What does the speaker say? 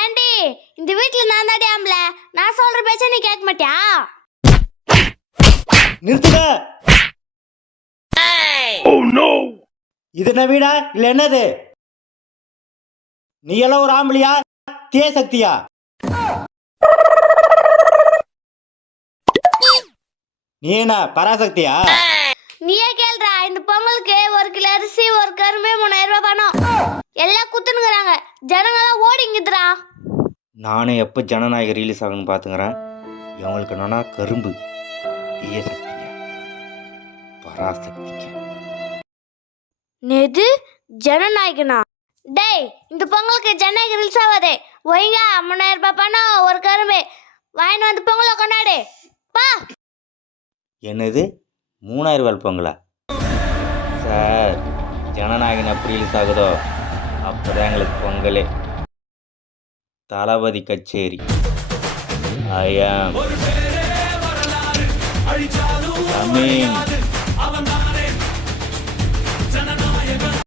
ஏண்டி இந்த வீட்டுல நான் தாடி ஆம்பள, நான் சொல்ற பேச்ச நீ கேட்க மாட்டியா? நிறுத்துங்க. இது என்ன வீடா இல்ல என்னது? நீ எல்லாம் ஒரு ஆம்பளியா தீய சக்தியா? நீ என்ன பராசக்தியா? நீயே கேள்றா, இந்த பொங்கலுக்கு 1 கிலோ அரிசி, 1 கரும்பு, 3000 ரூபாய் பணம் எல்லாம் குத்துனுக்குறாங்க. ஜனங்கெல்லாம் ஓடிங்குதுடா. நானே எப்போ ஜனநாயக ரிலீஸ் ஆகுன்னு பார்த்துக்கிறேன். இவங்களுக்கு என்னன்னா கரும்பு தீய சக்திங்க, பராசக்திங்க. நேது ஜனநாயகனா? டேய், இந்த பொங்கலுக்கு ஜனநாயக ரிலீஸ் ஆகாதே. ஒய்ங்க 3000 ரூபாய் பணம், 1 கரும்பு வாங்கிட்டு வந்து பொங்கலை கொண்டாடு பா. என்னது 3000 ரூபாய் பொங்கலா? சார், ஜனநாயகன் எப்படி ரிலீஸ் ஆகுதோ அப்போதான் எங்களுக்கு பொங்கலே. தளபதி கச்சேரி. ஐ ஆம் கமிங்.